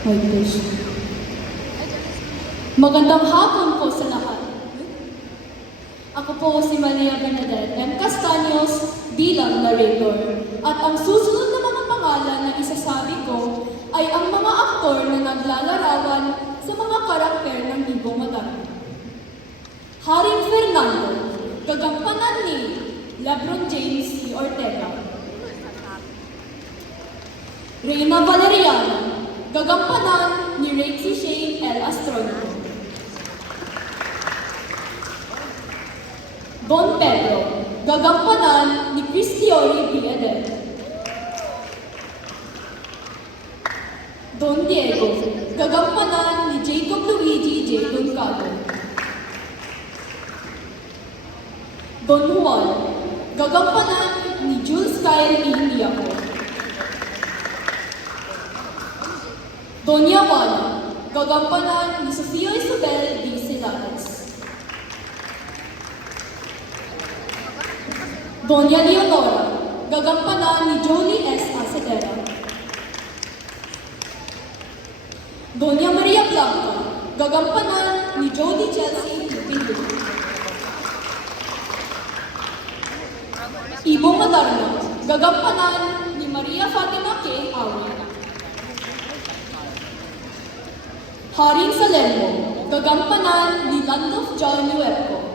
Hare Krishna. Magandang hapon po sa lahat. Ako po si Maria Bernadette M. Castaños bilang narrator. At ang susunod na mga pangalan na isasabi ko ay ang mga aktor na naglalarawan sa mga karakter ng Libong Madarna. Haring Fernando, gagampanan ni Lebron James C. Ortega. Reyna Valeriana, gagampanan ni Rexy Shane L. Astronio. Don Pedro, gagampanan ni Cristiori B. Edel. Don Diego, gagampanan ni Jacob Luigi J. Doncado. Don Juan, gagampanan ni Jules Kyle E. Niaco. Doña Juana, gagampanan ni Sofia Isabel D. Silanes. Doña Leonora, gagampanan ni Jolie S. Acedera. Doña Maria Blanca, gagampanan ni Jody Chelsea Pinto. Ibong Madarna, gagampanan ni Maria Fatima K. Awe. Haring Salerno, gagampanan ni Landolf John Nuevo.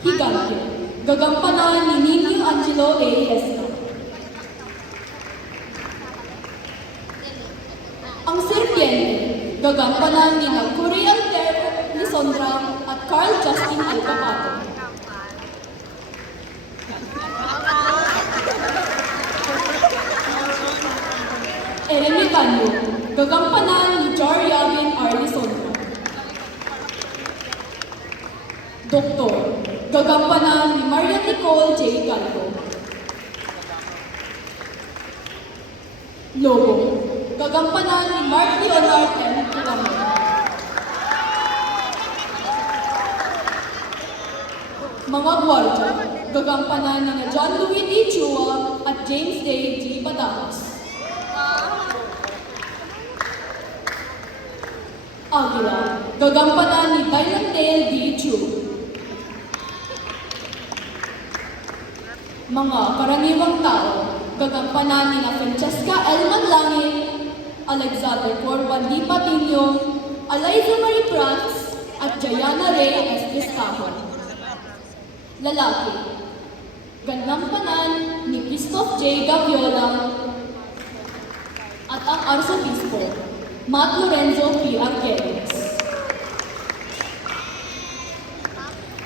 Higante, gagampanan ni Nino Angelo A. Hesca. Ang Serpiente, gagampanan ni Curry Altero Lisondra at Carl Justin Alcapato. Eremitaño, gagampanan ni Jar Yavin R. Lisondra. Doktor, gagampanan ni Maria Nicole J. Calvo. Lobo, gagampanan ni Mark Leonard M. Cuamo. Mga Guardia, gagampanan ni John Louis D. Chua at James Day G. Badajas. Aguila, gagampanan ni Dylan Dale D. Chu. Mga karaniwang tao, gagampanan ni Francesca L. Manlangin, Alexander Corban D. Patiño, Eliza Marie Prats, at Jayana Ray S. Vizcajon. Lalaki, gagampanan ni Christoph J. Gaviola, at ang Arsobispo, Matt Lorenzo P. Arqueles.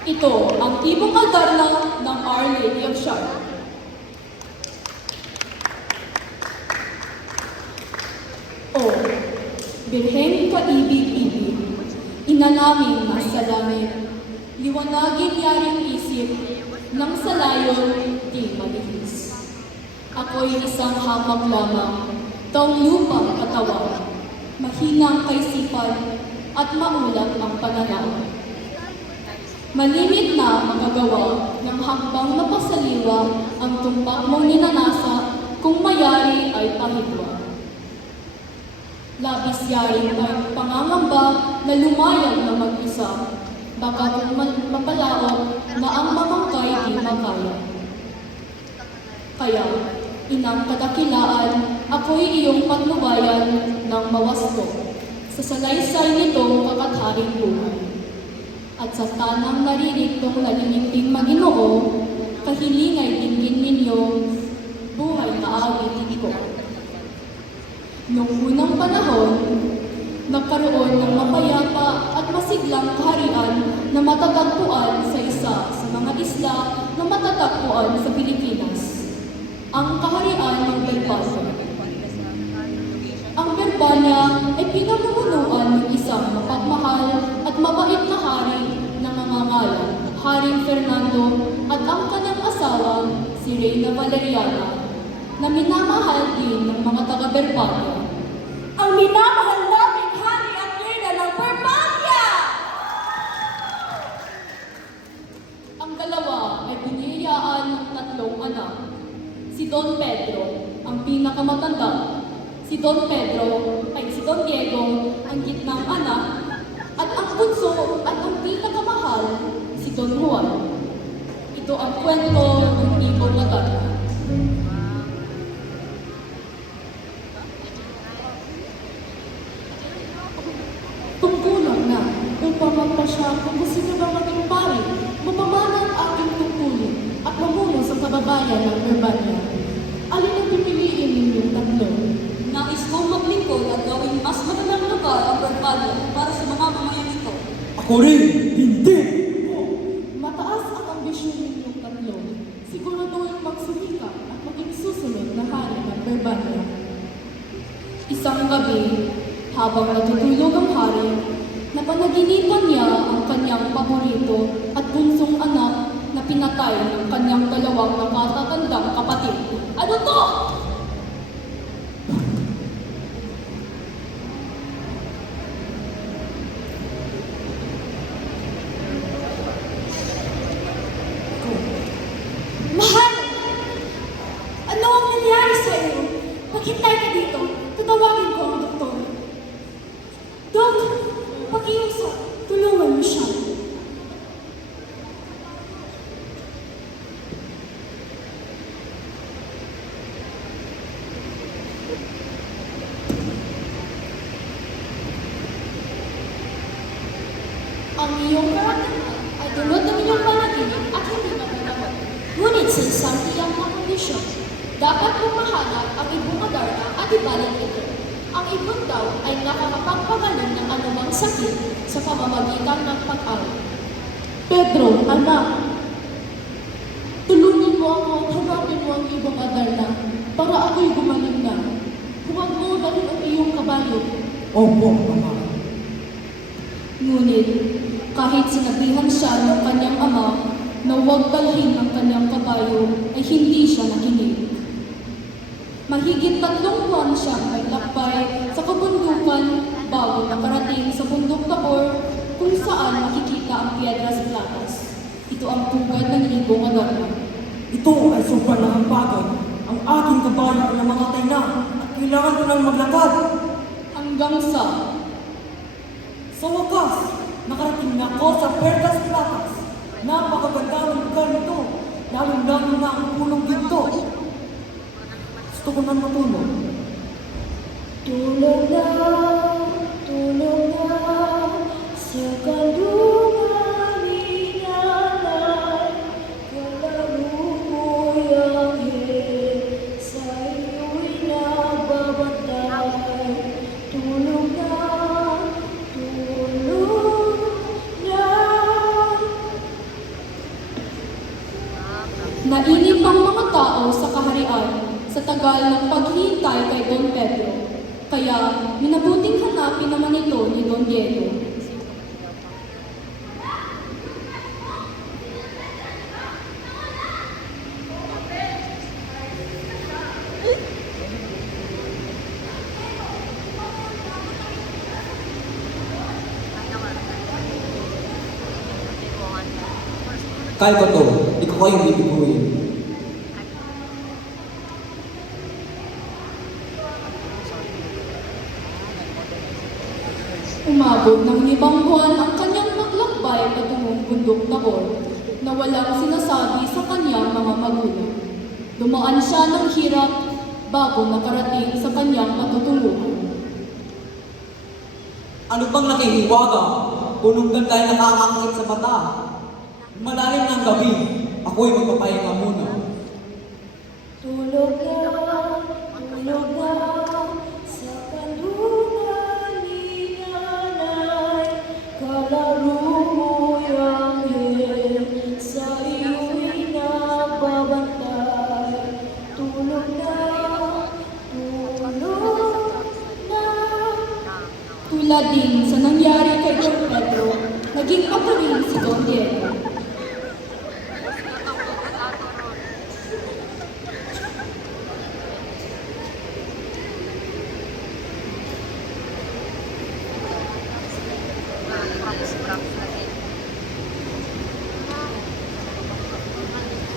Ito ang Ibong Madarna ng Our Lady of Sharon. O, Birheng kaibig-ibig, ina namin nasa langit, liwanagin yaring isip, nang sa layon di malihis. Ako'y isang hamag lamang, taong lupang katawan, mahinang kaisipan, at maulat ang pananaw. Malimit na magagawa ng hambang napasaliwa ang tumpak mong ninanasa kung mayari ay pahidwa. Labis yaring ay pangangamba na lumayag na mag-isa, baka kung mapalaot na ang mamangkay di makaya. Kaya, inang kadakilaan, ako'y iyong patnubayan ng mawasto sa salaysay nitong kakatharing buhay. At sa tanang nariritong nalilingting Maginoo, kahilingay dinggin ninyo, buhay na awitin ko. Noong unang panahon, nagkaroon ng mapayapa at masiglang kaharian na matatagpuan sa isa sa mga isla na matatagpuan sa Pilipinas, ang kaharian ng Belpasa. Ang Berbanya ay pinamumunuan ng isang mapagmahal at mabait na hari na nangangalan, Haring Fernando, at ang kanyang asawa, si Reyna Valeriana, na minamahal din ng mga taga-Berbanya. Ang minamahal naming hari at reyna ng Berbanya! Ang dalawa ay biniyayaan ng tatlong anak, si Don Pedro, ang ang pinakamatanda, si Don Diego, ang gitnang anak, at ang bunso at ang pinakamahal, si Don Juan. Ito ang kwento ng Ibong Lagarda. Tungkulan na upang magpasya kung gusto niyo bang maging pari, mapamana ang aking tungkulin at mamuno sa kababayan ng Urbania. Alin ang pipiliin ninyong tatlo? Nais kong maglingkod at gawing mas magandang lugar ang Urbania para sa mga mamayan nito. Ako rin! Hindi! Mataas ang ambisyon ninyong tatlo. Siguraduhin magsumikap at maging susunod na hari ng Urbania. Isang gabi, habang natutulog ang hari, napanaginipan niya ang kanyang paborito at bunsong anak na pinatay ng kanyang dalawang nakatatandang kapatid. Ano to? Mahal! Ano ang nangyari sa iyo? Maghintay ka dito. Tatawagin ko ang doktor. Dok, pakiusap. Tulungan mo siya. Ang iyong karakter ay tulad ng iyong panaginip at hindi naman. Ngunit sa isang tiyak na kondisyon, dapat mong mahanap ang ibong Adarna at ibalik ito. Ang ibon daw ay nakakapagpagaling ng anumang sakit sa pamamagitan ng pag-awit. Pedro, anak, tulungan mo ako at hanapin mo ang ibong Adarna para ako'y gumaling na. Huwag mo dalhin ang iyong kabayo. Opo, Mama. Ngunit, kahit sinabihan siya ng kanyang ama na huwag dalhin ang kanyang kabayo, ay hindi siya nakinig. Mahigit 3 buwan siyang naglakbay sa kabundukan bago nakarating sa bundok Tabor kung saan makikita ang Piedras Blancas. Ito ang pugad ng Ibong Adarna. Ito ay sobrang nakapagod. Ang aking kabayo ay namatay na at kailangan ko nang maglakad. Hanggang sa Sa wakas, nakarating na ako sa Puertas Platas. Napakaganda ng lugar nito, lalong-lalo na ang pulong dito. Gusto ko nang matulog. Tulog na sa kalungan ni nanay. Kalaro mo'y anghel, sa iyo'y nagbabantay. Tulog na. nainip ang mga tao sa kaharian sa tagal ng paghihintay kay Don Pedro. Kaya, minabuting hanapin naman ito ni Don Diego. Kaya ko to, di ko kayong bibiguin. Umabot ng 5 buwan ang kanyang maglakbay patungong bundok Tabor na walang sinasabi sa kanyang mga magulang. Dumaan siya ng hirap bago nakarating sa kanyang matutunguhan. Ano bang nakihiwaga? Punong ganda ay nakakakit sa mata. Malalim ng gabi, ako'y magpapahinga muna. Tulog na sa kalungan ni nanay. Kalaro mo'y anghel, sa iyo'y nagbabantay. Tulog na. Tulad din sa nangyari kay Don Pedro, naging ako rin si Don Diego.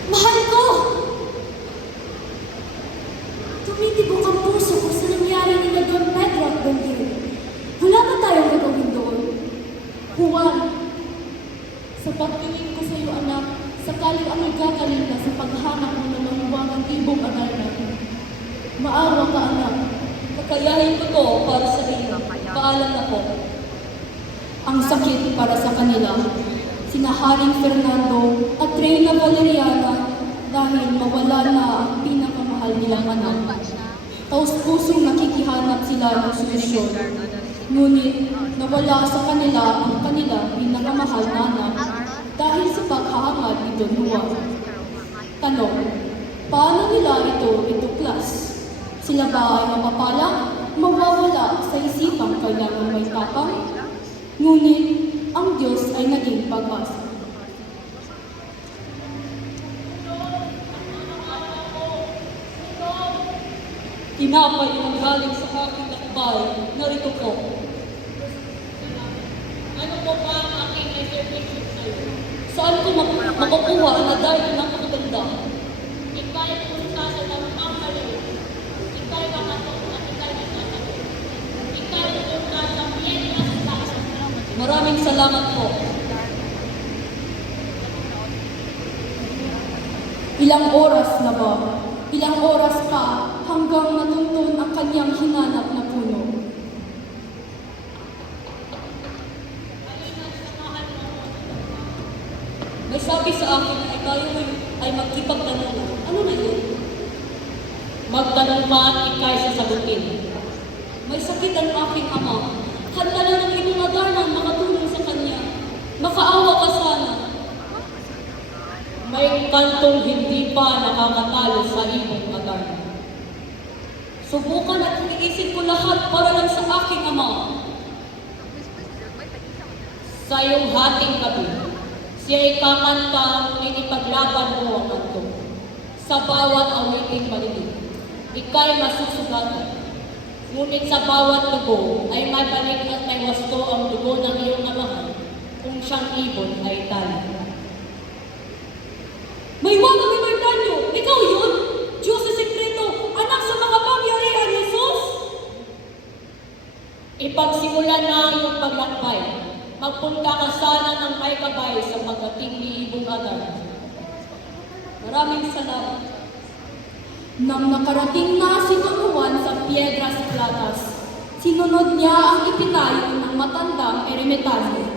Mahal ko! Tumigil nagkakalinda sa paghanap mo ng mahiwagang ibong Adarna. Maawa ka, anak. Kakayahin ko to para sa iyo. Paalam na po. Ang sakit para sa kanila. Sina Haring Fernando at Reyna Valeriana dahil mawala na ang pinakamahal nilang anak. Taos-pusong nakikihanap sila ng solusyon. Ngunit nawala sa kanila ang kanilang pinakamahal na anak dahil sa paghahangad ni Don Juan. Tanong, paano nila ito ituklas? Sila ba ay mapapalang, mawawala sa isipang kailangan may tapang? Ngunit ang Diyos ay naging pag-asa. Tinapay ang galing sa aking lakbay. Narito po. Ano po ba ang aking reservation sa'yo? Saan ko makukuha na dahil ng maganda? Ikay punta sa lampang maliit. Ikay makatok at ikay makatok. Ikay punta sa Piedras Plaza. Maraming salamat po. Ilang oras na ba? Ilang oras pa hanggang natuntun ang kanyang hinanap na puno? May sabi sa akin ay tayo ay magkipagtanungan. Ano na yun? Magtanong ka at ikay sasagutin. May sakit ang aking ama. Handa na ng ibong Adarna ang makatulong sa kanya. Makaawa ka sana. May kantong hindi pa nakakatalo sa ibong Adarna. Subukan at iniisip ko lahat para lang sa aking ama. Sa iyong hating gabi, siya'y kakanta ngunit ipaglaban mo ang kanto. Sa bawat awiting maliit, ika'y masusugatan. Ngunit sa bawat dugo ay may balik at may wasto ang dugo ng iyong amahan kung siyang ibon ay tali. May wala may Bernardo! Ikaw yun! Diyos sa sekreto! Anak sa mga pangyarihan, Jesus! Ipagsimulan na ang iyong paglakbay. Magpunta ka sana ng may gabay sa pagdating ni Ibong Adarna. Maraming salamat. Nang nakarating na si Don Juan sa Piedras Platas, sinunod niya ang ipinayo ng matandang eremitanyo.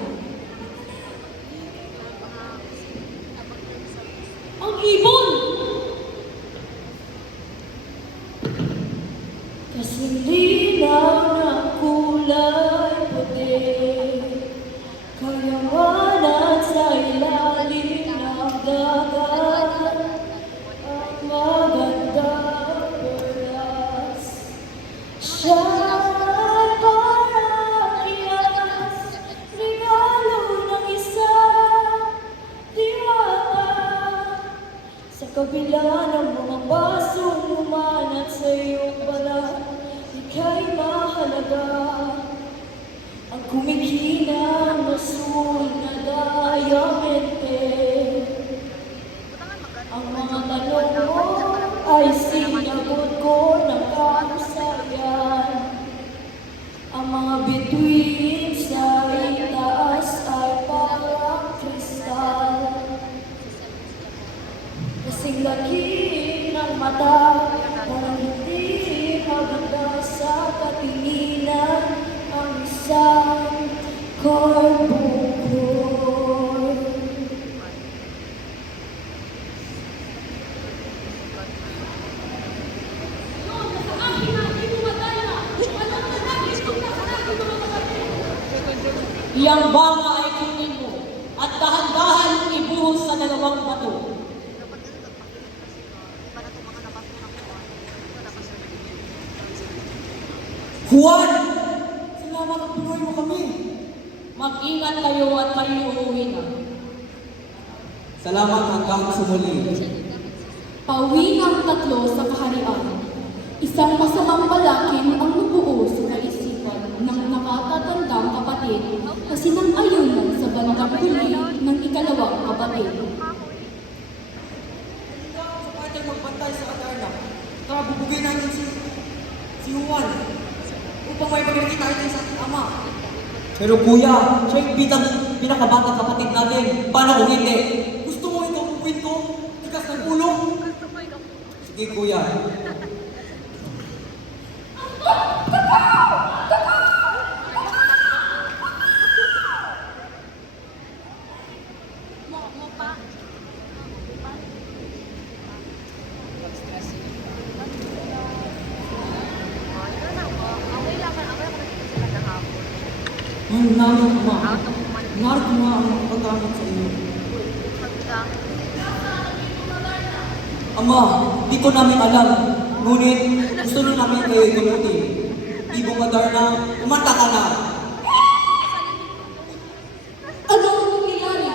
Ang ibon! Kasing linaw na kulay puti, kayawanan sa ilalim ng dagat, ang magandang perlas. Siya'y parang iyas, regalo ng isang diwata. Sa kabila ng mga basong umanat sa iyong balat, ika'y mahalaga. Ang kumikinang masul na diamante. Ang mga tanong mo ay sinagot ko ng kahusayan. Ang mga bituin sa itaas ay parang kristal. Kasing laki ng mata, parang hindi maganda sa katinginan ang isang carbuncle. Iyang banga ay kunin mo at dahan-dahan mong ibuhos sa dalawang bato. Juan! Salamat at pinuhay mo kami. Mag-ingat kayo at kayo uuwi na. Salamat hanggang sa muli. Pauwi ng tatlo sa kaharian. Isang masamang balakin ang nabuo sa kaisipan ng nakatatandang kapatid na sinang-ayunan sa bandang huli ng ikalawang kapatid. Sa parte magbantay sa Adarna, tara bubugay natin si Juan upang may pagkakita tayo sa ating ama. Pero kuya, siya yung pinakabatang kapatid natin. Paano kung hindi? Gusto mo ito bubuin ko? Sige, kuya. Ang namin, ama. Narito nga ang paggamit sa iyo. Ama, di ko namin alam. Ngunit gusto na namin kayo gamutin. Ibong Adarna, kumanta ka na. Ano ang nangyayari?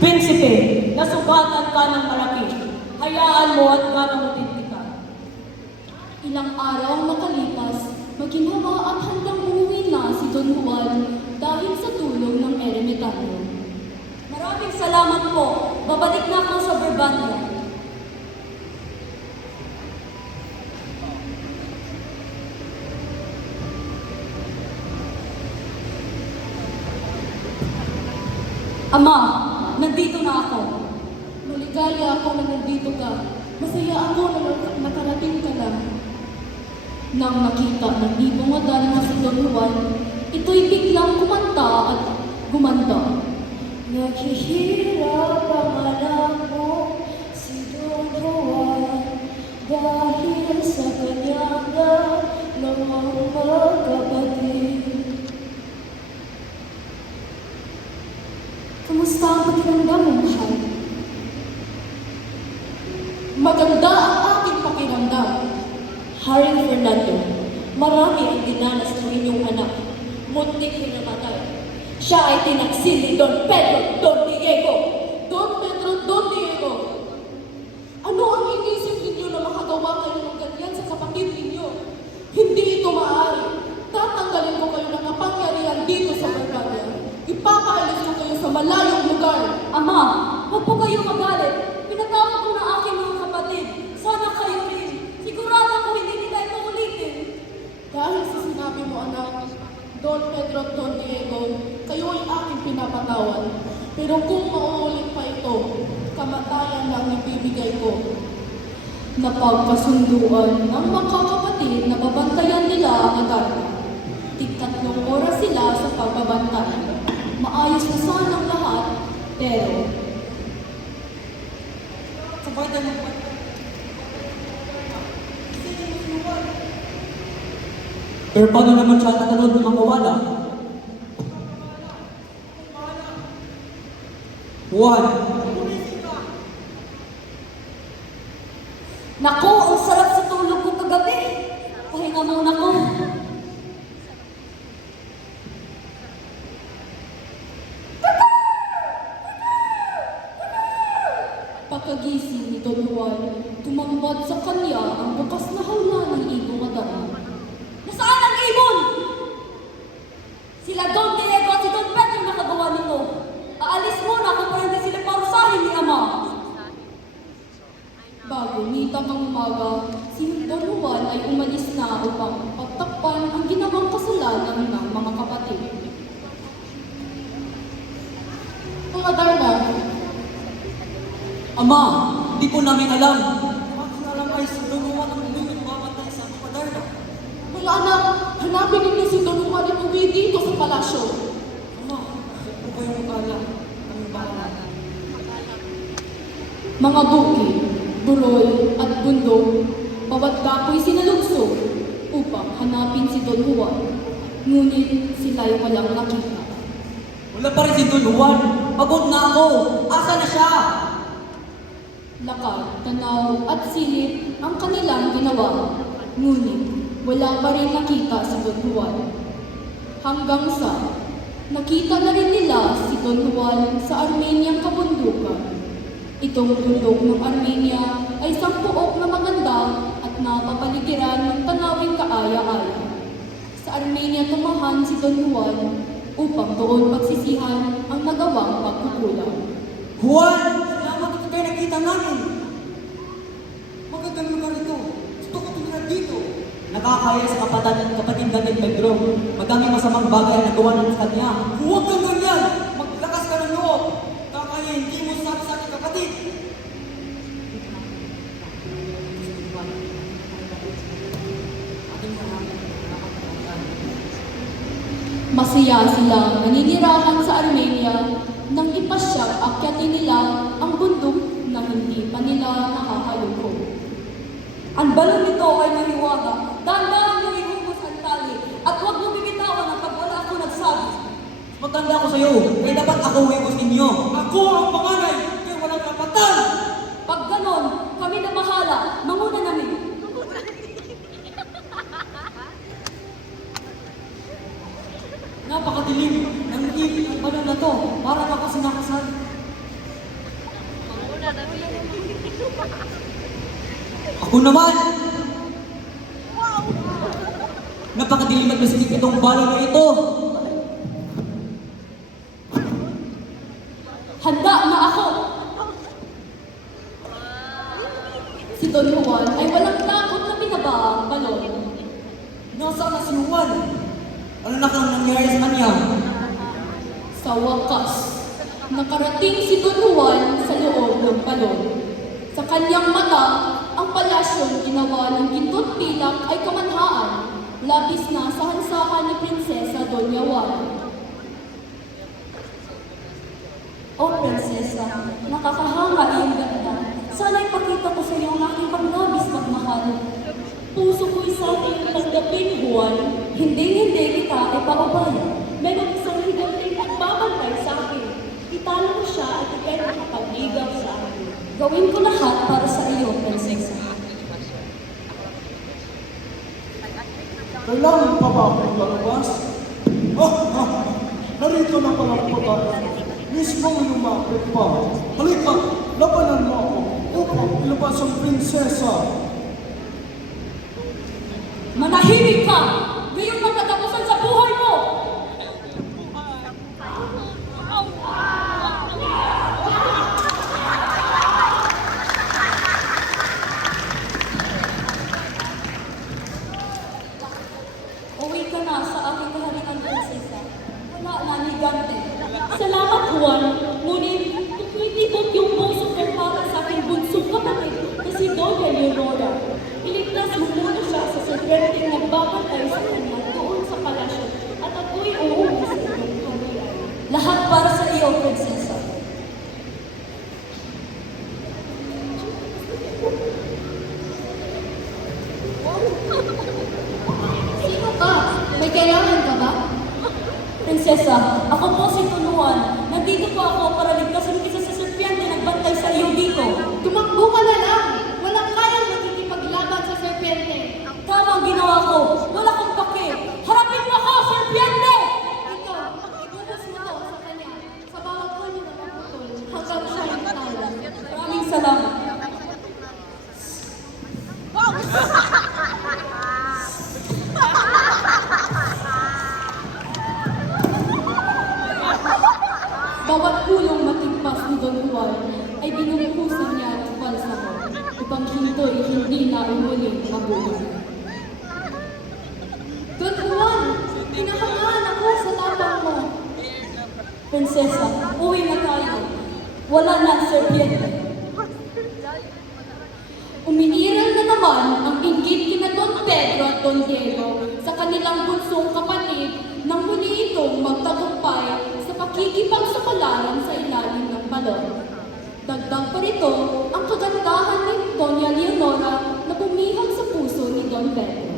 Prinsipe, nasugatan ka ng malaki. Hayaan mo at ganamutin ka. Ilang araw ang nakalipas, maginhawa at handang umuwi na si Don Juan dahil sa tulong ng eremitanyo. Maraming salamat po. Babalik na ako sa Brabantio. Ama, nandito na ako. Maligaya ako na nandito ka. Masaya ako na nakarating ka lang. Nang nakita ng ibong Adarna si Don Juan, ito'y biglang kumanta at gumanda. Naghihirap ang anak mo, si Don Juan, dahil sa kanyang dalawang magkapatid. Kumusta ang pakiramdam mo, mahal? Maganda ang aking pakiramdam. Haring Fernando, marami ang dinanas ng inyong anak. Muntik hinamatay. Siya ay tinaksil ni Don Pedro Don Diego. Don Pedro, Don Diego, ano ang inisip ninyo na makagawa kayo ng ganyan sa kapatid ninyo? Hindi ito maaari. Tatanggalin ko kayo ng kapangyarihan dito sa Barbania. Ipapaalis ko kayo sa malayong lugar. Ama, huwag po kayong magalit. Pinatawag ko na aking mga kapatid. Sana kayo rin. Sigurado ako hindi nila ito ulitin. Dahil sa sinabi mo, anak, Don Pedro at Don Diego, kayo ay aking pinapatawan. Pero kung mauulit pa ito, kamatayan lang ibibigay ko. Napagkasunduan ng magkakapatid na babantayan nila ang Adarna. Tig-3 oras sila sa pagbabantay. Maayos na sanang lahat, pero Sabay tayo. Pero paano naman siya natanod ng mawala? Juan, Naku, ang sarap sa tulog ko kagabi. Pahinga muna ko. pagkagising ni Don Juan, tumambad sa kanya ang bukas na hawla ng ibong Adarna. Nasaan ang ibon? Sila Don Diego at si Don Pedro nakagawa nito. Aalis muna kung para hindi sila parusahin ni Ama. Bago nitang ang umaga, si Don Juan ay umalis na upang pagtakpan ang ginawang kasalanan ng mga kapatid. Ang Adarna, Ama, di po namin alam. Bakit alam ay si Don Juan ang lumit mamatay sa Adarna? mga anak, hanapin ninyo si Don Juan at uwi dito sa palasyo. Ama, huwag po kayong mag-ala. Kami bahala. Mga bukid, burol at bundok, bawat kapoy sinalugso upang hanapin si Don Juan. Ngunit sila'y walang nakita. Wala pa rin si Don Juan. Pagod na ako. Asa na siya? Lakad, tanaw at silid ang kanilang ginawa. Ngunit wala pa rin nakita si Don Juan. Hanggang sa nakita na rin nila si Don Juan sa Armeniang kabundukan. Itong bundok ng Armenia ay isang puok na maganda at napapaligiran ng tanawing kaaya-aya. Sa Armenia tumahan si Don Juan upang doon pagsisihan ang nagawang pagkukulang. Juan! Salamat ito kayo nakita namin. Magandang lugar ito. Gusto ko tumira dito. nakakaya sa kapatid namin Pedro. Madaming masamang bagay ang nagawa ng kanya. Huwag kang ganyan! Maglakas ka ng loob! Kakaya hindi mo sabi sa aking kapatid! Masaya sila naninirahan sa Armenia nang ipasyang akyatin nila ang bundok na hindi pa nila nakakalungkot. Ang balon nito ay mahiwaga. Dahan-dahan mo ihubos ang tali at huwag mo bibitawan ang pag wala ako nagsabi. Matanda ko sa'yo, kaya dapat ako huwagos ninyo. Ako ang panganay, kaya walang kapatan! Pag ganon, kami na bahala. Manguna namin. Napakadilim ng ibig ang balon na to. Parang ako sinakasal. Ako naman! Napakadilim at masikip itong balon na ito. Handa na ako. Si Don Juan ay walang takot na binaba ang balon. Nasaan na si Juan? Ano na kang nangyari sa kanya? Sa wakas, nakarating si Don Juan sa loob ng balon. Sa kanyang mata, ang palasyong ginawa ng gintot pilak ay kamanhaan, labis na sa hansahan ni Prinsesa Doña Juana. O prinsesa, nakakahanga iyong ganda. Sana'y pakita ko sa iyo ang aking pagnabis magmahal. Puso ko'y sa ating tanggapin, Juan. Hindi kita ipaubaya. Meron isang higanteng nagbabantay sa akin. Italo mo siya at ikay makapagligaw sa akin. Gawin ko lahat para sa iyo, prinsesa. Kailangan pa ba akong lalabas? Narito na pala ang pagkain. Mismo lumapit pa. Halika, labanan mo ako upang ilabas ang prinsesa. Manahimik ka! Ngayon magkatapusan sa buhay mo! Uwi ka na sa aking kaharian, prinsesa. Wala na ni Gante. Salamat, Juan. Ngunit, tumitibok yung puso ko para sa aking bunsong kapatid na si Doña Leonora. Iligtas mo muna siya sa serpenteng nagbabantay sa kanya doon sa palasyo at ako'y uuwi sa iyong kamay. Lahat para sa iyo, prinsesa. Sino ka? May kailangan ka ba? Prinsesa, ako po si Tunuan. Nandito po ako para ligtasin isa sa serpiente nagbantay sa iyo dito. Tumakbo ka na lang! Walang kayang makikipaglaban sa serpente. Tama ang ginawa ko. Wala kong pake. Harapin mo ako, serpiente! Ito, ibubos mo to sa kanya. Sa bawat punyo na maputol hanggang siya yung talo. Maraming salamat. Bawat pulong matigpas ni Don Juan ay binubuhusan niya ng balsamo upang hinto'y hindi na umuling mabuhay. Don Juan, pinahangaan ako sa tapang mo. Prinsesa, uwi na tayo. Wala na ang serpiente. Uminiral na naman ang inggit kina Don Pedro at Don Diego sa kanilang bunsong kapatid nang muli itong magtagumpay sa pakikipagsapalaran sa ilalim ng balon. Dagdag pa rito ang kagandahan ni Doña Leonora na bumihag sa puso ni Don Pedro.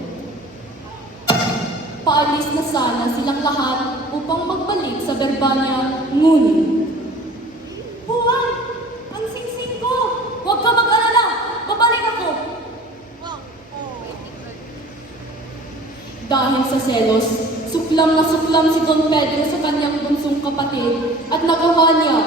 Paalis na sana silang lahat upang magbalik sa Berbanya, ngunit Juan, ang singsing ko! Huwag ka mag-alala! Babalik ako! dahil sa selos, suklam na suklam si Don Pedro sa kanyang bunsong kapatid at nagawa niya.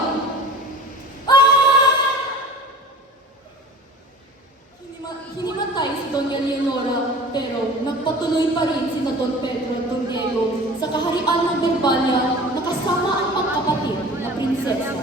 Hinimatay si Doña Leonora pero nagpatuloy pa rin sina Don Pedro at Don Diego sa kaharian ng Berbanya na kasama ang pagkapatid na prinsesa.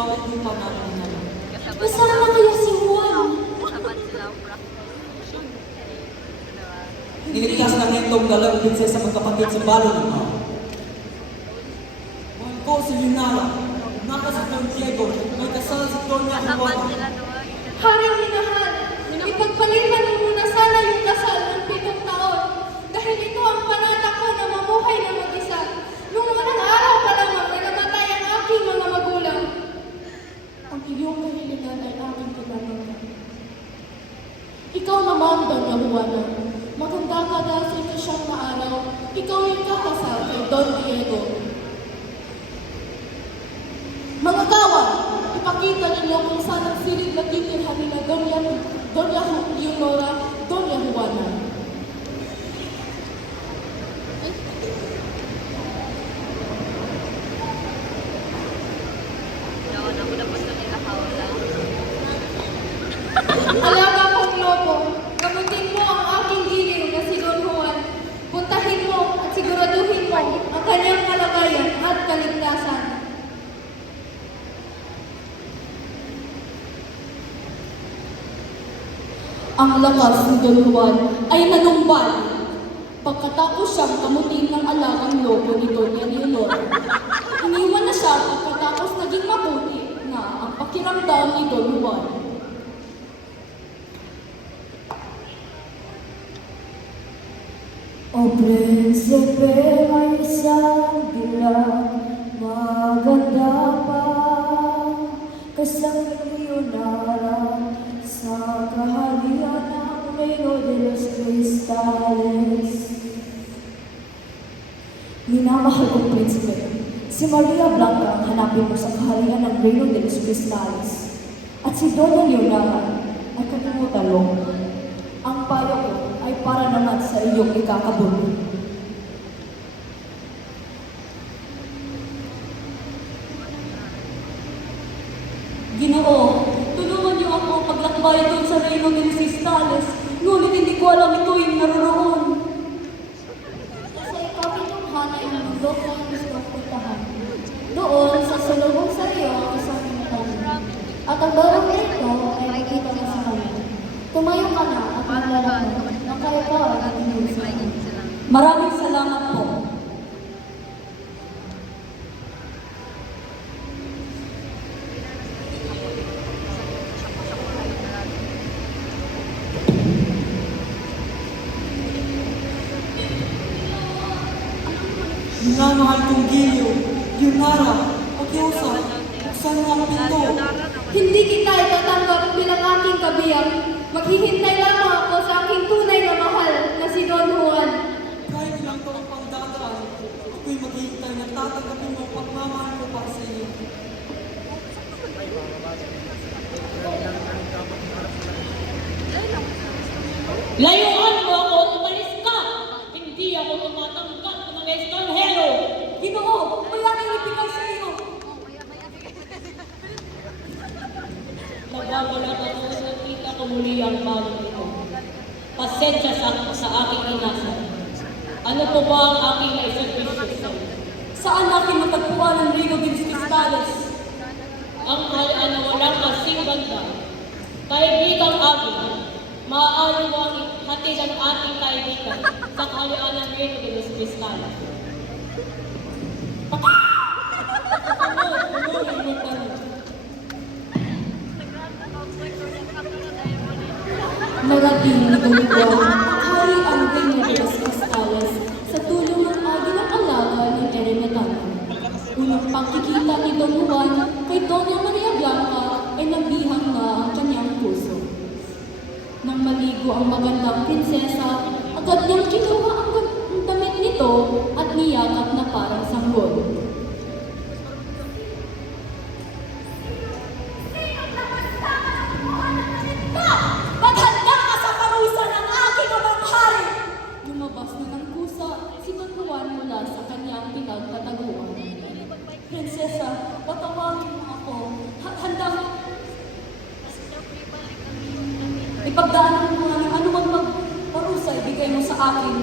bawat lupa namin inala. Nasaan na kaya si Juan? Niligtas na nitong dalawang prinsesa magkapatid sa balo ng mga. Mahal ko si Lunara, nako si Don Diego, may kasal si Doña Juana. Haring minahal, ipagpaliban mo muna sana yung kasal ng 7 taon dahil ito ang panata ko na mamuhay na mag-isa. Nung unang araw pa lamang na namatay ang aking mga magulang. Ang iyong kahilingan ay aking pinananggan. Ikaw naman, Doña Juana, maganda ka dahil sa ikasyam na araw, ikaw yung kakasal kay Don Diego. Mga kawan, ipakita ninyo kung saan ang silid na titirhan nila Doña Leonora, Doña Juana. Alaga kong lobo, gamutin mo ang aking giliw na si Don Juan. Puntahin mo at siguraduhin mo ang kanyang kalagayan at kaligtasan. Ang lakas ni Don Juan ay nanumbal pagkatapos siyang kamutin ng alagang lobo ni Doña Leonor. Iniwan na siya pagkatapos naging mabuti na ang pakiramdam ni Don Juan. O prinsipe may isang dilag, maganda pa kasang Leonara sa kaharian ng Reino de los Cristales. Minamahal kong prinsipe, si Maria Blanca ang hanapin mo sa kaharian ng Reino de los Cristales at si Dona Leonara ay kalimutan. Ang payo ko ay para naman sa iyong ikakabuti. Ginoo, tulungan niyo ako paglakbay doon sa Reino de los Cristales, ngunit hindi ko alam ito yung naroroon. Sa ikapitunghana ang mundo ko ang gusto kong puntahan. Doon, sa sulubong sa iyo ang isang pinuntahan. At ang barang na ito ay makikita mo sa kanya. Tumayo ka na at maglalaman na kayo ko ay naging Maraming salamat po. Minamahal kong Gilio, Lunara, pakiusap, buksan mo ang pinto. Hindi kita itatanggap bilang aking kabiyak. Maghihintay lamang ako sa aking tunay na mahal na si Don Juan. Kahit ilang taong pang dadaan, ako'y maghihintay na tatanggapin mo ang pagmamahal ko para sa iyo. Layuan mo ako, umalis ka! Hindi ako tumatanggap ng mga estranghero! Ginoo, may aking ibigay sa iyo. Nagbabalak ako sa kita ko muli ang balong ito. Pasensya sa aking inasal. Ano po ba ang aking naiservisyo sa iyo? Saan natin matagpuan ang Reino de los Cristales? Ang kaharian na walang kasing ganda. Kaibigang akin, maaari mo ang hatid ang ating kaibigan sa kaharian ng Reino de los Cristales. Narating ni Don Juan, hari ang Reino de los Cristales sa tulong ng agi ng alaga ng Eremetano. Unang pagkikita ni Don Juan kay Doña Maria Blanca ay nabihang na ang kanyang puso. Nang maligo ang magandang prinsesa, agad niyang kinuha ang damit nito at niyakap na parang sanggol. Maghanda ka sa parusa ng aking amang hari! Lumabas na ng kusa si Don Juan mula sa kanyang pinagtataguan. Prinsesa, patawagin mo ako. Handa ka. Ipagdaanan mo ng anumang magparusa ibigay mo sa akin.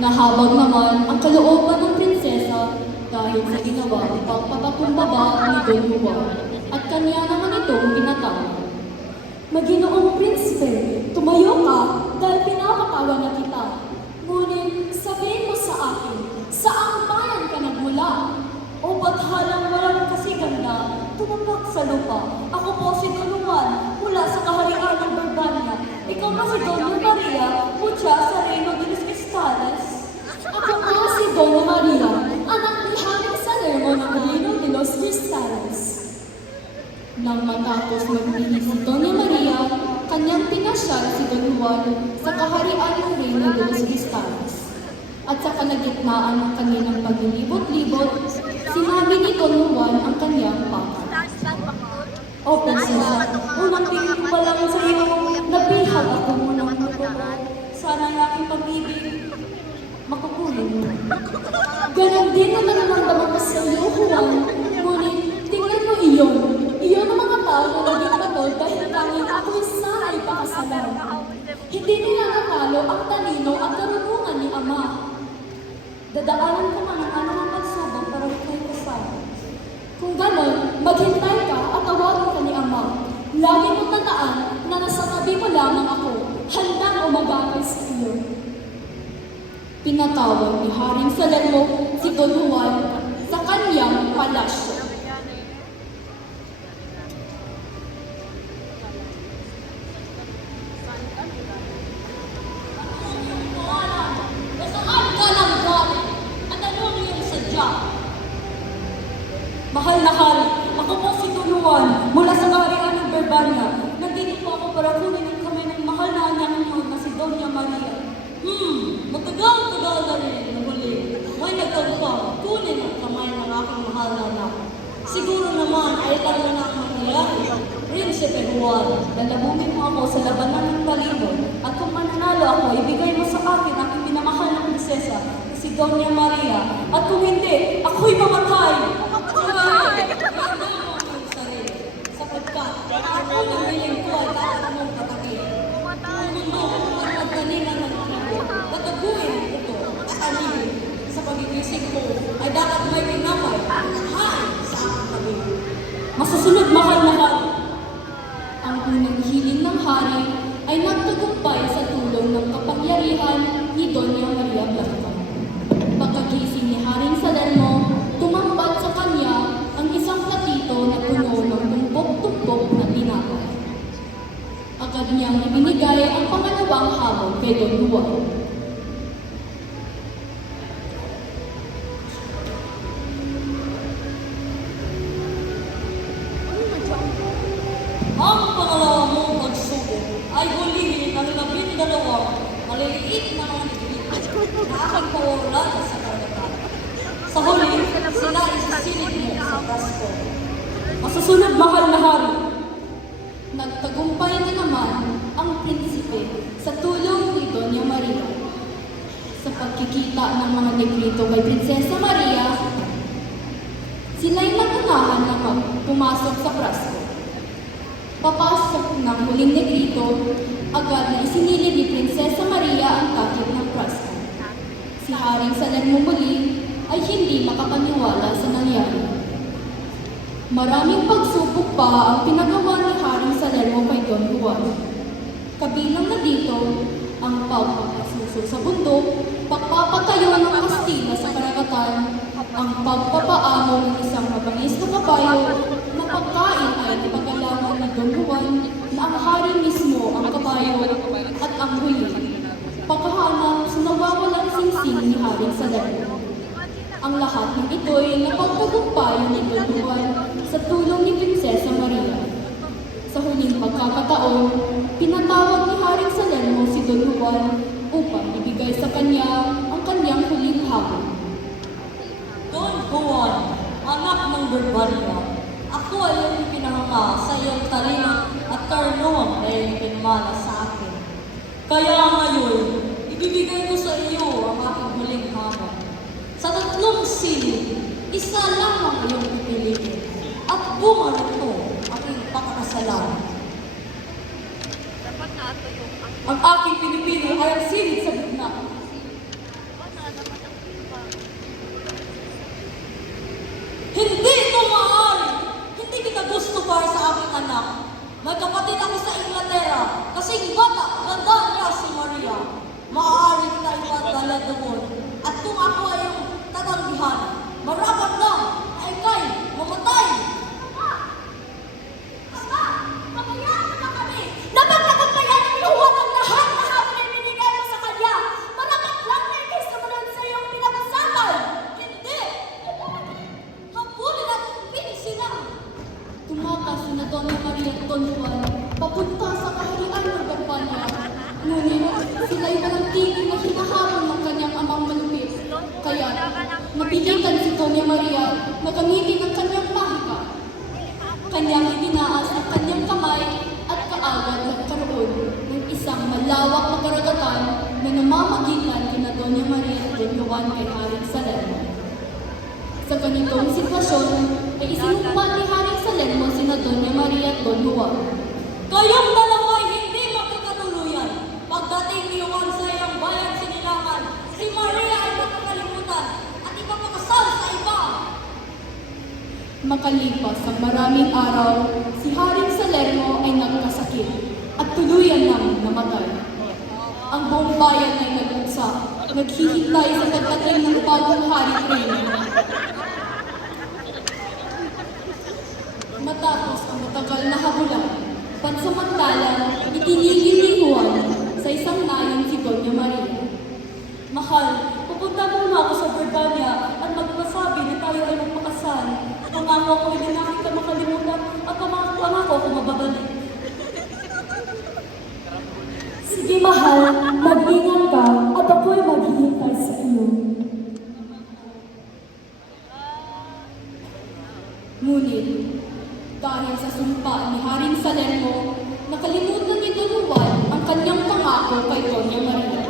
Nahabag naman ang kalooban ng prinsesa dahil sa ginawa ng pagpapakumbaba ni Don Juan at kanya naman itong pinatawag. Maginoong prinsipe, tumayo ka dahil pinapatawa na kita. Ngunit sabihin mo sa akin, saang bayan ka nagmula? O ba't halang walang kasiganda, tumapak sa lupa? Ako po si Don Juan, mula sa kaharian ng Barbania. Ikaw ba si Doña Maria, mula sa Reino de los Cristales? Ako nga si Dona Maria, anak ni Haring Salermo ng Reino de los Cristales. Nang matapos magbihis si Dona Maria, kanyang pinasyal si Don Juan sa kaharian ng Reino de los Cristales. At sa kalagitnaan ng kanilang paglilibot-libot, sinabi ni Don Juan ang kanyang papa. O prinsesa, unang tingin ko pa lang sa iyo, nabihag ako munang totoo. Sana ang aking pag-ibig, makukunin mo. Ganon din na nararamdaman ko sa iyo, Juan. Ngunit, tingnan mo iyon. Iyon ang mga tao na naging patol dahil tanging ako'y sana ay pakasalan. Hindi nila natalo ang talino at karunungan ni Ama. Dadaanan ko man ang anumang pagsubok para ikay kasama. Kung ganon, maghintay ka at tawagin ka ni Ama. Lagi mo tandaan na nasa tabi mo lamang ako, handang umagapay sa iyo. Pinatawag ni Haring Salermo si Don Juan sa kanyang palasyo. Nasaan ka lang galing? At ano ang iyong sadya? Mahal na hari, ako po si Don Juan, mula sa kaharian ng Barbania. Nandito po ako para kunin ang kamay ng mahal na anyang niyo na si Doña Maria. Matagal-tagal na rin na huli. May nagtagpa, kunin ang kamay ng aking mahal na anak. Siguro naman ay ikaw na ang mangyayari. Prinsipe Juan, Lalabumin mo ako sa labanan ng talino at kung mananalo ako, ibigay mo sa akin ang minamahal na prinsesa, si Doña Maria. At kung hindi, ako'y mamatay! Handa mo ang iyong sarili, sapagkat ang unang hiling ko ay dapat mong patagin. Kunin mo ang magdalingan ng tribo, tataguin ito at alibin. Sa pagigising ko ay dapat may tinapay at kahain sa aking tabi. Masusunod, mahal na hari. Ang unang hiling ng hari ay nagtagumpay sa tulong ng kapangyarihan ni Doña Maria Blanca. Pagkagising ni Haring Salermo, tumambad sa kanya ang isang platito na puno ng tumpok-tumpok na tinapay. Agad niyang ibinigay ang pangalawang hamon kay Don Juan. Ang pangalawa mong pagsubok ay hulihin ang 12 maliliit na mga nigrit na aking paulan sa karagatan. Sa huli, sila isasilid mo sa pasko. Masusunod, mahal na hari. Nagtagumpay na naman ang prinsipe sa tulong ni Doña Maria. Sa pagkikita ng mga negrito kay Prinsesa Maria, sila'y nagunahan na pumasok sa prasko. Papasok ng huling negrito, agad na isinilid ni Prinsesa Maria ang takip ng prasko. Si Haring Salermo muli ay hindi makapaniwala sa nangyari. Maraming pagsubok pa ang pinagawa ni Haring Salermo kay Don Juan. Kabilang na dito ang pagpapasuso sa bundok, pagpapatayo ng Kastila sa karagatan, ang pagpapaamo ng isang mabangis na kabayo na pagkain ay ipagalaman ni Don Juan na ang hari mismo ang kabayo at ang huli. Pagkahanap sa nawawalang singsing ni Haring Salermo. Ang lahat ng ito'y napagtagumpay ni Don Juan sa tulong ni Prinsesa Maria. Sa huling pagkakataon, pinatawag ni Haring Salermo si Don Juan upang ibigay sa kanya ang kanyang huling hamon. Don Juan, anak ng Barbania, ako ay iyong pinahanga sa iyong talino at karunungan na iyong pinamana sa akin. Kaya ngayon, ibibigay ko sa iyo ang aking huling hamon. Sa 3 silid, isa lang ang iyong pipiliin at bunga nito aking pakakasalan. Ang aking pinipili ay ang silid sa gitna. Hindi ito maaari! Tumakas na Doña Maria at Don Juan papunta sa kaharian ng Barbanya. Ngunit sila'y walang tigil na hinahamon ng kanyang amang malupit. Kaya napilitan si Doña Maria na gamitin ang kanyang mahika. Kanyang itinaas ang kanyang kamay at kaagad nagkaroon ng isang malawak na karagatan na namamagitan kina Doña Maria at Don Juan kay Haring Salerno. Sa ganitong sitwasyon ay isinumpa ni Haring Salerno sina Doña Maria at Don Juan. Kayong dalawa ay hindi magkakatuluyan. Pagdating ni Juan sa iyong bayan sinilangan, si Maria ay makakalimutan at ipapakasal sa iba. Makalipas ang maraming araw, si Haring Salerno ay nagkasakit at tuluyan nang namatay. Ang buong bayan ay nag-uksa, naghihintay sa pagdating ng bagong Haring Reyna. Matapos ang matagal na habulan, pansamantalang itinigil ni Juan sa isang nayon si Doña Maria. Mahal, pupunta muna ako sa Barbanya at magpasabi na tayo ay magpakasal. Pangako ko hindi na kita makalimutan at pangako ko mababalik. Sige mahal, mag-ingat ka at ako'y maghihintay sa iyo. Ngunit, dahil sa sumpa ni Haring Salerno, nakalimutan ni Don Juan ang kanyang pangako kay Doña Maria.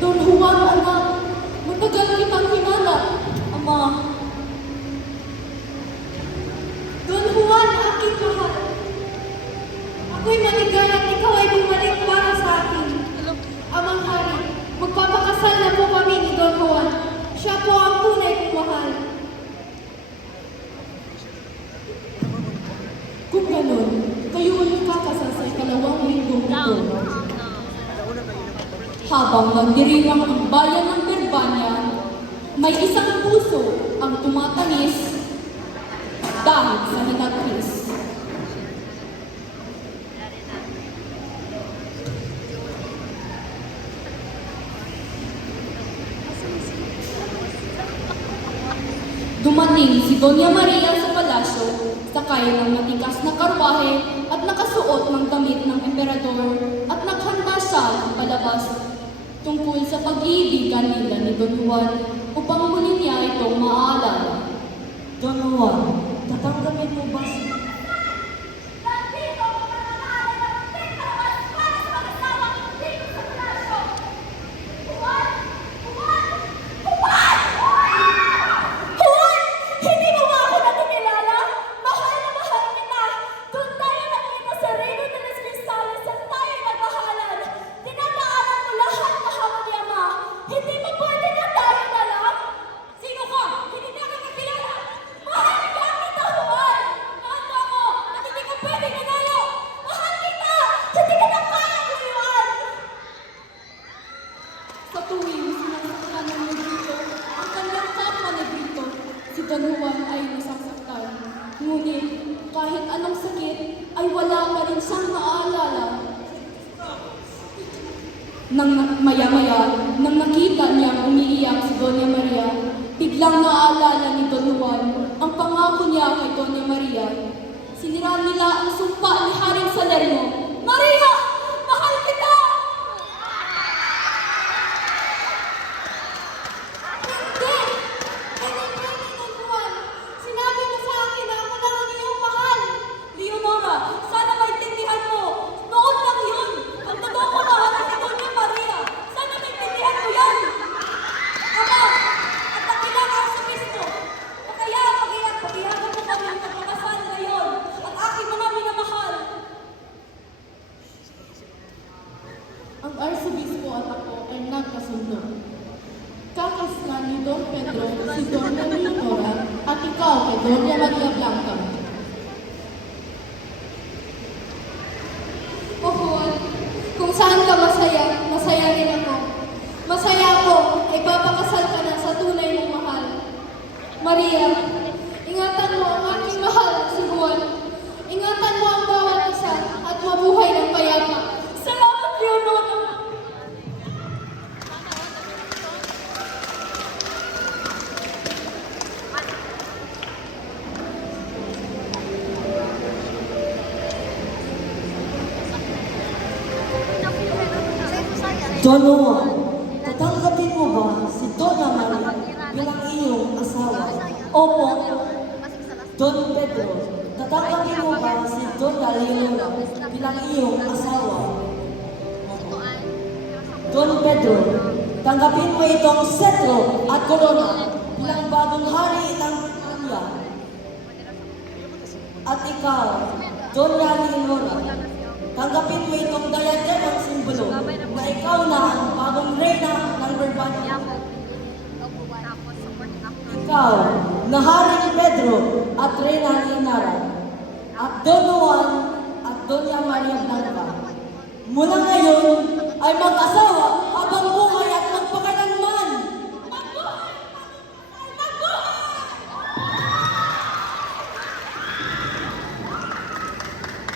Don Juan, anak, matagal kitang hinanap. Ama, Don Juan, aking mahal. Ako'y maligayang ikaw ay bumalik para sa akin. Amang hari, magpapakasal na po kami ni Don Juan. Siya po ang tunay kong mahal. Kung ganun, kayo ay kakasal sa ikalawang linggong ito. Habang nagdiriwang ang bayan ng Barbanya, may isang puso ang tumatanis dahil sa hinagpis. Dumating si Doña Maria sa palasyo, sakay ng matikas na karwahe at nakasuot ng damit ng emperador at naghanda siya ng palabas tungkol sa pag-iibigan nila ni Don Juan upang muli niya itong maalala. Don Juan, tatanggapin mo ba si... Juan! Hindi mo ba ako nakikilala? Mahal na mahal kita! Doon tayo nakita sa Reino de los Cristales at tayo nagmahalan. Tinataanan mo lahat na hamon ni Ama. Hindi mo pwede na tayo na lang? sino ka? Hindi na kita kilala. Mahal ka kita, Juan! Mahal ako at hindi ka pwede nanalo! Mahal kita! Hindi ka na kaya guluhan! Sa tuwing sinasaktan ng Negrito ang kanyang kapwa Negrito, si Don Juan ay nasasaktan. Ngunit kahit anong sakit ay wala pa rin siyang maaalala. Maya-maya, nang nakita niyang umiiyak si Doña Maria, biglang naaalala ni Don Juan ang pangako niya kay Doña Maria. Sinira nila ang sumpa ni Haring Salerno. Maria! Mahal kita! Hindi! Hindi pwede, Don Juan! Sinabi mo sa akin na ako lang ang iyong mahal! Leonora, sana maintindihan mo. Noon lang yun. Ang totoo ko mahal si Doña Maria. Sana maintindihan mo yan. Ama, at nakilang ang sumisto. Kaya pagihagan mo kami ang pagpapasal ngayon at aking mga minamahal. Ang arsobispo at ako ay nagkasundo. Kakaslan ni Don Pedro si Doña Leonora at ikaw kay Doña Maria Blanca. O Juan, kung saan ka masaya, masaya rin ako. Masaya ako ay papakasal ka na sa tunay mong mahal. Maria, ingatan mo ang aking mahal si Juan. Ingatan mo ang bawat isa at mabuhay ng payapa. Salamat, Leonora! Don Juan, tatanggapin mo ba si Donna Maria bilang iyong asawa? Opo. Don Pedro, tatanggapin mo ba si Donna Leonora bilang iyong asawa? Don Pedro, tanggapin mo itong setro at korona bilang bagong hari ng Britanya. At ikaw, Donna Leonora, tanggapin mo itong diademang simbolo na ikaw na ang bagong reyna ng Britanya. Ikaw, na Haring Pedro at Reyna Linara, at Don Juan at Doña Maria Blanca, mula ngayon ay mag-asawa habang buhay at magpakailanman.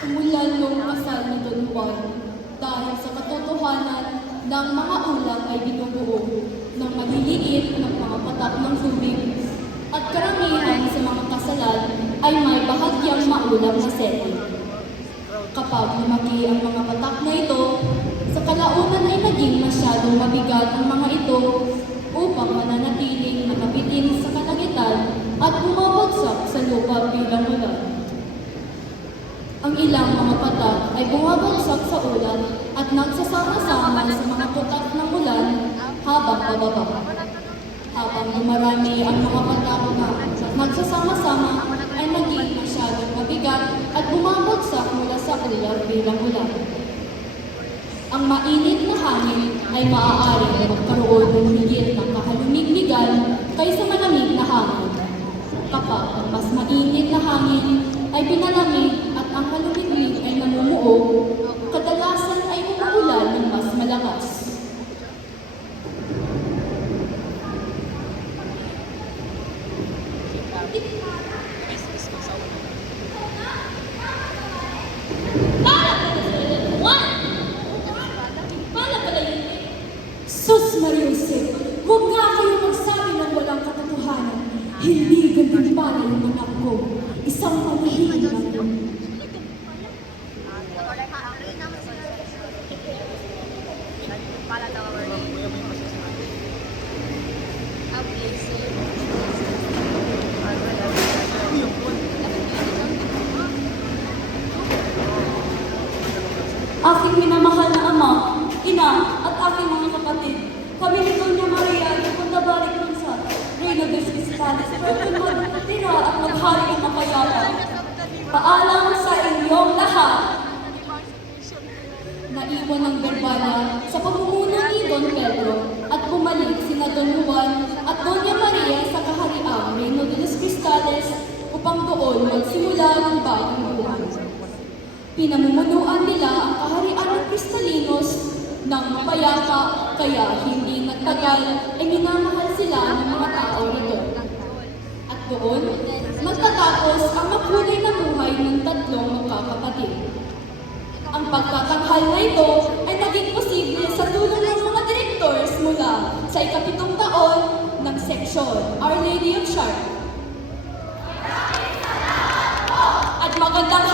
Umulan nung kasal ni Don Juan dahil sa katotohanan ng mga ulam ay binubuo ng maliliit na mga patak ng tubig at karamihan sa mga kasalan ay may bahagyang maulam na setting. Kapag lumaki ang mga patak na ito, sa kalaunan ay naging masyadong mabigat ang mga ito upang mananatiling nakapitin sa kalangitan at bumabagsak sa lupa bilang ulan. Ang ilang mga patak ay bumabagsak sa ulan at nagsasama-sama sa mga putak ng ulan habang pababa. Habang dumarami ang mga patak na nagsasama-sama ay naging masyadong mabigat at bumabagsak mula sa ulan bilang ulan. Ang mainit na hangin ay maaaring magkaroon ng higit ng kahalumigmigan kaysa malamig na hangin. Kapag ang mas mainit na hangin ay pinalamig at ang halumigmig ay namumuo, kadalasan ay umuulan ng mas malakas. Sus Mariusip, huwag nga kayo magsabi ng walang katotohanan. Hindi ganun pala yung anak ko. Isang pamahiin lang yun. Aking minamahal na ama, ina, at aking mga kapatid, kami ni Doña Maria ay punta balik nun sa Reino de Cristales, pwede magtira at maghari ng mapayapa. Paalam sa inyong lahat. Naiwan ng Berbaya sa pamumuno ni Don Pedro at bumalik sina Don Juan at Doña Maria sa kahariang Reino de los Cristales upang doon magsimula ng bagong buhay. Pinamumunuan nila ang kaharian ng Kristalinos ng mapayapa, kaya hindi nagtagal ay minamahal sila ng mga tao rito. At doon, magtatapos ang makulay na buhay ng tatlong magkakapatid. Ang pagtatanghal na ito ay naging posible sa tulong ng mga directors mula sa ika-7 taon ng seksyon Our Lady of Sharp. At magandang